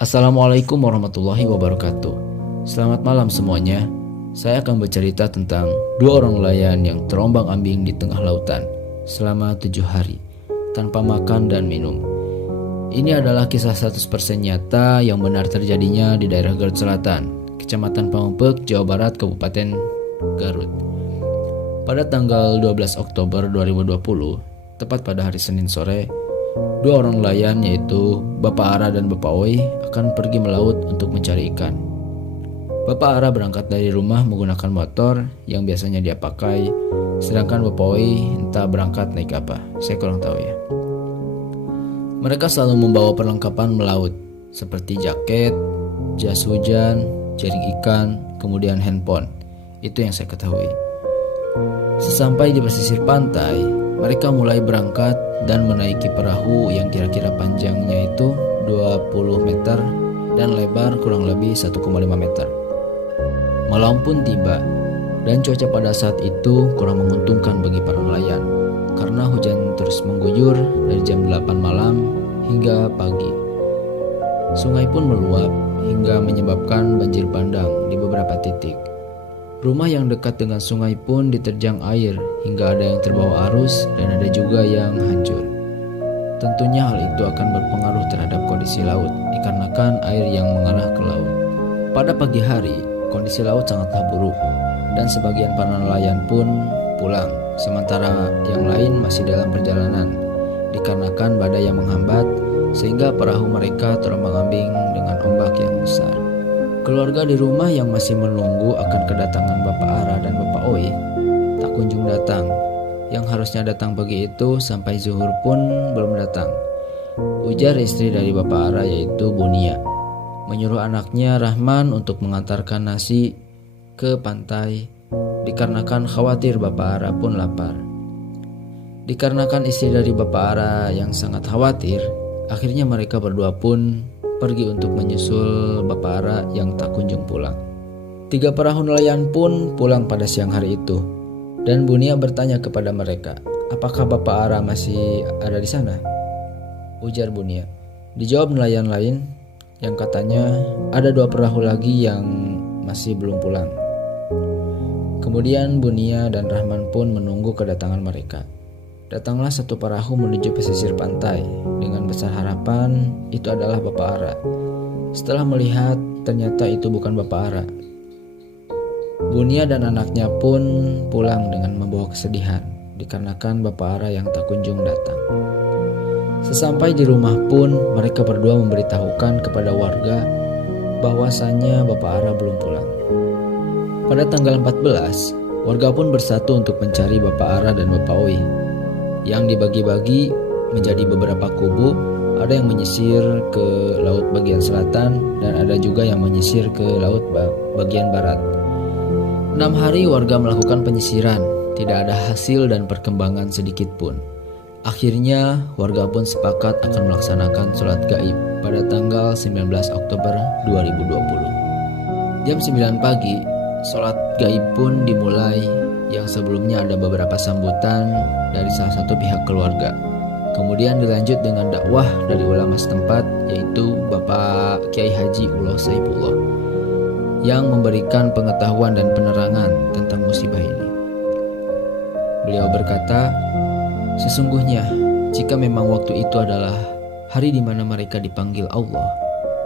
Assalamualaikum warahmatullahi wabarakatuh. Selamat malam semuanya. Saya akan bercerita tentang dua orang nelayan yang terombang-ambing di tengah lautan selama 7 hari tanpa makan dan minum. Ini adalah kisah 100% nyata yang benar terjadinya di daerah Garut Selatan, Kecamatan Pamengpeuk, Jawa Barat, Kabupaten Garut. Pada tanggal 12 Oktober 2020, tepat pada hari Senin sore, dua orang nelayan yaitu Bapak Ara dan Bapak Oi akan pergi melaut untuk mencari ikan. Bapak Ara berangkat dari rumah menggunakan motor yang biasanya dia pakai, sedangkan Bapak Oi entah berangkat naik apa, saya kurang tahu ya. Mereka selalu membawa perlengkapan melaut seperti jaket, jas hujan, jaring ikan, kemudian handphone. Itu yang saya ketahui. Sesampai di pesisir pantai, mereka mulai berangkat dan menaiki perahu yang kira-kira panjangnya itu 20 meter dan lebar kurang lebih 1,5 meter. Malam pun tiba dan cuaca pada saat itu kurang menguntungkan bagi para nelayan karena hujan terus mengguyur dari jam 8 malam hingga pagi. Sungai pun meluap hingga menyebabkan banjir bandang di beberapa titik. Rumah yang dekat dengan sungai pun diterjang air hingga ada yang terbawa arus dan ada juga yang hancur. Tentunya hal itu akan berpengaruh terhadap kondisi laut dikarenakan air yang mengarah ke laut. Pada pagi hari, kondisi laut sangatlah buruk dan sebagian para nelayan pun pulang, sementara yang lain masih dalam perjalanan dikarenakan badai yang menghambat sehingga perahu mereka terombang-ambing dengan ombak yang besar. Keluarga di rumah yang masih menunggu akan kedatangan Bapak Ara dan Bapak Oi tak kunjung datang. Yang harusnya datang pagi itu sampai zuhur pun belum datang. Ujar istri dari Bapak Ara yaitu Bunia, menyuruh anaknya Rahman untuk mengantarkan nasi ke pantai dikarenakan khawatir Bapak Ara pun lapar. Dikarenakan istri dari Bapak Ara yang sangat khawatir, akhirnya mereka berdua pun pergi untuk menyusul Bapak Ara yang tak kunjung pulang. 3 perahu nelayan pun pulang pada siang hari itu. Dan Bunia bertanya kepada mereka, apakah Bapak Ara masih ada di sana? Ujar Bunia. Dijawab nelayan lain yang katanya ada 2 perahu lagi yang masih belum pulang. Kemudian Bunia dan Rahman pun menunggu kedatangan mereka. Datanglah 1 perahu menuju pesisir pantai dengan besar harapan itu adalah Bapak Ara. Setelah melihat ternyata itu bukan Bapak Ara. Bunia dan anaknya pun pulang dengan membawa kesedihan dikarenakan Bapak Ara yang tak kunjung datang. Sesampai di rumah pun mereka berdua memberitahukan kepada warga bahwasannya Bapak Ara belum pulang. Pada tanggal 14, warga pun bersatu untuk mencari Bapak Ara dan Bapak Oi yang dibagi-bagi menjadi beberapa kubu. Ada yang menyisir ke laut bagian selatan dan ada juga yang menyisir ke laut bagian barat. 6 hari warga melakukan penyisiran, tidak ada hasil dan perkembangan sedikit pun. Akhirnya warga pun sepakat akan melaksanakan sholat gaib pada tanggal 19 Oktober 2020. Jam 9 pagi, sholat gaib pun dimulai yang sebelumnya ada beberapa sambutan dari salah satu pihak keluarga. Kemudian dilanjut dengan dakwah dari ulama setempat yaitu Bapak Kiai Haji Uloh Saifullah yang memberikan pengetahuan dan penerangan tentang musibah ini. Beliau berkata, sesungguhnya jika memang waktu itu adalah hari di mana mereka dipanggil Allah,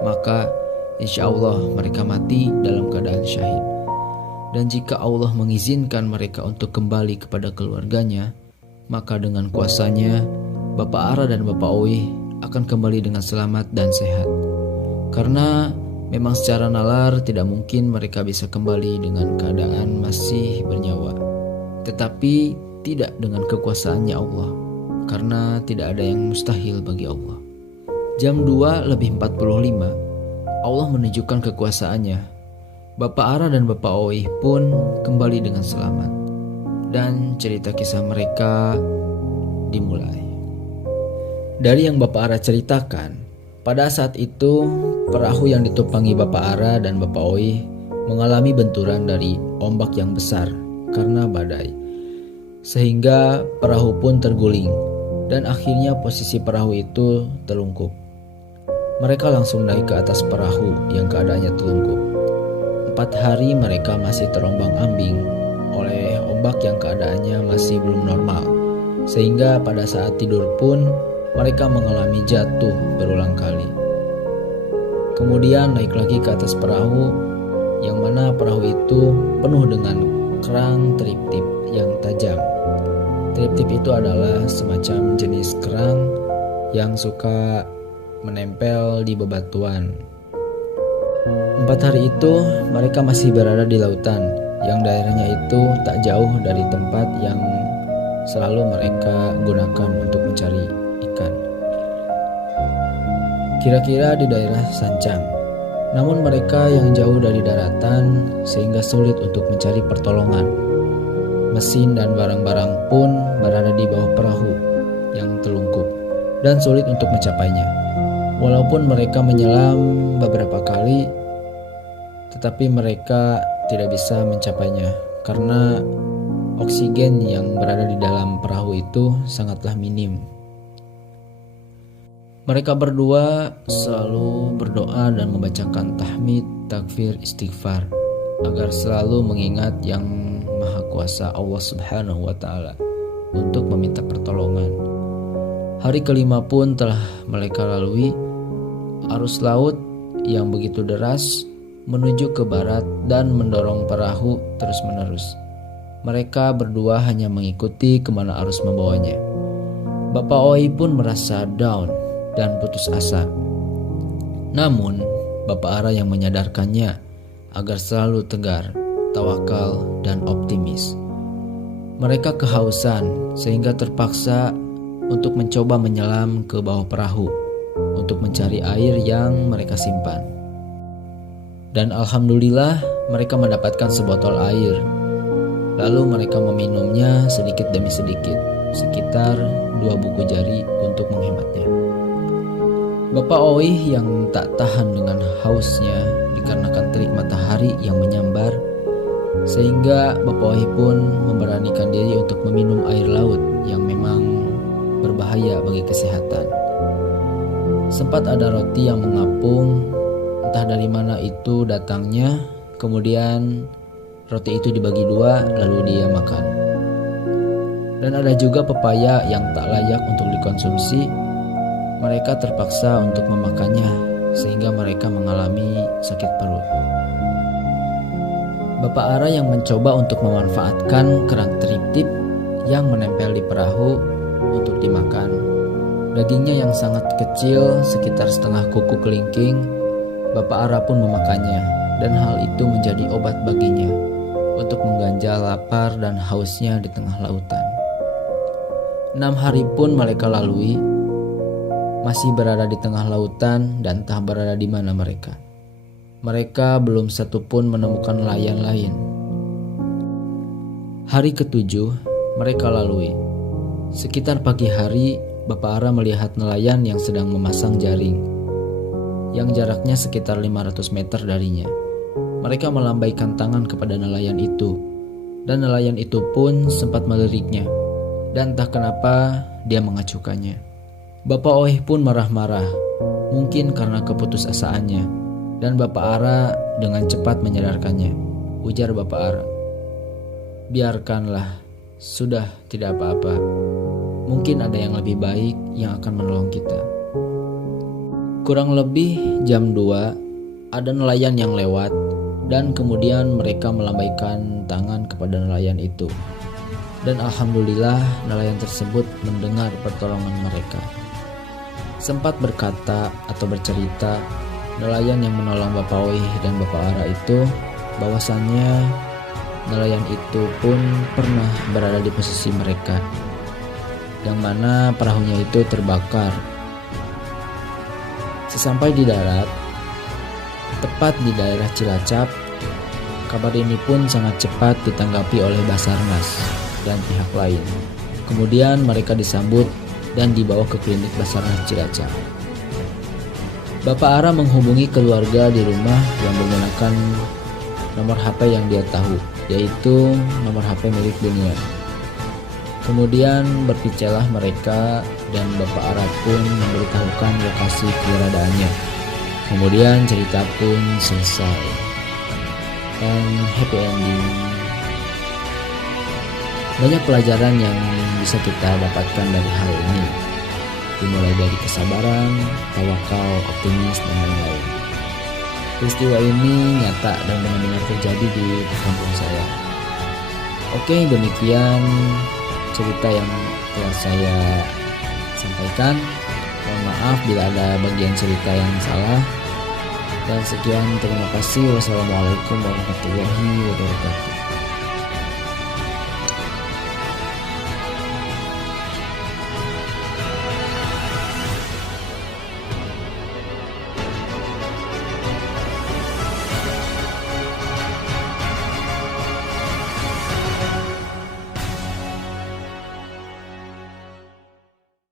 maka insya Allah mereka mati dalam keadaan syahid. Dan jika Allah mengizinkan mereka untuk kembali kepada keluarganya, maka dengan kuasanya Bapak Ara dan Bapak Oi akan kembali dengan selamat dan sehat. Karena memang secara nalar tidak mungkin mereka bisa kembali dengan keadaan masih bernyawa. Tetapi tidak dengan kekuasaannya Allah, karena tidak ada yang mustahil bagi Allah. Jam 2:45 Allah menunjukkan kekuasaannya. Bapak Ara dan Bapak Oi pun kembali dengan selamat. Dan cerita kisah mereka dimulai. Dari yang Bapak Ara ceritakan, pada saat itu perahu yang ditumpangi Bapak Ara dan Bapak Oi mengalami benturan dari ombak yang besar karena badai. Sehingga perahu pun terguling dan akhirnya posisi perahu itu terlungkup. Mereka langsung naik ke atas perahu yang keadaannya telungkup. 4 hari mereka masih terombang-ambing oleh ombak yang keadaannya masih belum normal, sehingga pada saat tidur pun mereka mengalami jatuh berulang kali. Kemudian naik lagi ke atas perahu, yang mana perahu itu penuh dengan kerang trip-tip yang tajam. Trip-tip itu adalah semacam jenis kerang yang suka menempel di bebatuan. 4 hari itu mereka masih berada di lautan, yang daerahnya itu tak jauh dari tempat yang selalu mereka gunakan untuk mencari ikan. Kira-kira di daerah Sancang. Namun mereka yang jauh dari daratan sehingga sulit untuk mencari pertolongan. Mesin dan barang-barang pun berada di bawah perahu yang telungkup dan sulit untuk mencapainya. Walaupun mereka menyelam beberapa kali, tetapi mereka tidak bisa mencapainya karena oksigen yang berada di dalam perahu itu sangatlah minim. Mereka berdua selalu berdoa dan membacakan tahmid, takbir, istighfar agar selalu mengingat yang Maha Kuasa Allah Subhanahu wa Ta'ala untuk meminta pertolongan. Hari kelima pun telah mereka lalui. Arus laut yang begitu deras menuju ke barat dan mendorong perahu terus-menerus. Mereka berdua hanya mengikuti kemana arus membawanya. Bapak Oi pun merasa down dan putus asa. Namun, Bapak Ara yang menyadarkannya agar selalu tegar, tawakal, dan optimis. Mereka kehausan sehingga terpaksa untuk mencoba menyelam ke bawah perahu untuk mencari air yang mereka simpan. Dan alhamdulillah mereka mendapatkan sebotol air. Lalu mereka meminumnya sedikit demi sedikit, sekitar 2 buku jari untuk menghematnya. Bapak Oi yang tak tahan dengan hausnya dikarenakan terik matahari yang menyambar, sehingga Bapak Oi pun memberanikan diri untuk meminum air laut yang memang berbahaya bagi kesehatan. Sempat ada roti yang mengapung, entah dari mana itu datangnya, kemudian roti itu dibagi 2 lalu dia makan. Dan ada juga pepaya yang tak layak untuk dikonsumsi. Mereka terpaksa untuk memakannya sehingga mereka mengalami sakit perut. Bapak Ara yang mencoba untuk memanfaatkan kerang trip-tip yang menempel di perahu untuk dimakan. Dagingnya yang sangat kecil, sekitar setengah kuku kelingking, Bapak Ara pun memakannya, dan hal itu menjadi obat baginya untuk mengganjal lapar dan hausnya di tengah lautan. 6 hari pun mereka lalui, masih berada di tengah lautan dan entah berada di mana mereka. Mereka belum satu pun menemukan nelayan lain. Hari ke-7 mereka lalui. Sekitar pagi hari, Bapak Ara melihat nelayan yang sedang memasang jaring, yang jaraknya sekitar 500 meter darinya. Mereka melambaikan tangan kepada nelayan itu, dan nelayan itu pun sempat meliriknya, dan entah kenapa dia mengacukannya. Bapak Oi pun marah-marah, mungkin karena keputusasaannya, dan Bapak Ara dengan cepat menyadarkannya. Ujar Bapak Ara, "Biarkanlah, sudah tidak apa-apa. Mungkin ada yang lebih baik yang akan menolong kita." Kurang lebih jam 2, ada nelayan yang lewat, dan kemudian mereka melambaikan tangan kepada nelayan itu. Dan alhamdulillah nelayan tersebut mendengar pertolongan mereka. Sempat berkata atau bercerita nelayan yang menolong Bapak Oi dan Bapak Ara itu bahwasannya nelayan itu pun pernah berada di posisi mereka, yang mana perahunya itu terbakar. Sesampai di darat, tepat di daerah Cilacap, kabar ini pun sangat cepat ditanggapi oleh Basarnas dan pihak lain. Kemudian mereka disambut dan dibawa ke klinik Basarnas Cilacap. Bapak Ara menghubungi keluarga di rumah yang menggunakan nomor HP yang dia tahu, yaitu nomor HP milik Dunia. Kemudian berpicaralah mereka dan Bapak Ara pun memberitahukan lokasi keberadaannya. Kemudian cerita pun selesai dan happy ending. Banyak pelajaran yang bisa kita dapatkan dari hal ini, dimulai dari kesabaran, tawakal, optimis, dan lain-lain. Peristiwa ini nyata dan benar-benar terjadi di kampung saya. Oke, demikian cerita yang telah saya sampaikan. Mohon maaf bila ada bagian cerita yang salah. Dan sekian, terima kasih. Wassalamualaikum warahmatullahi wabarakatuh.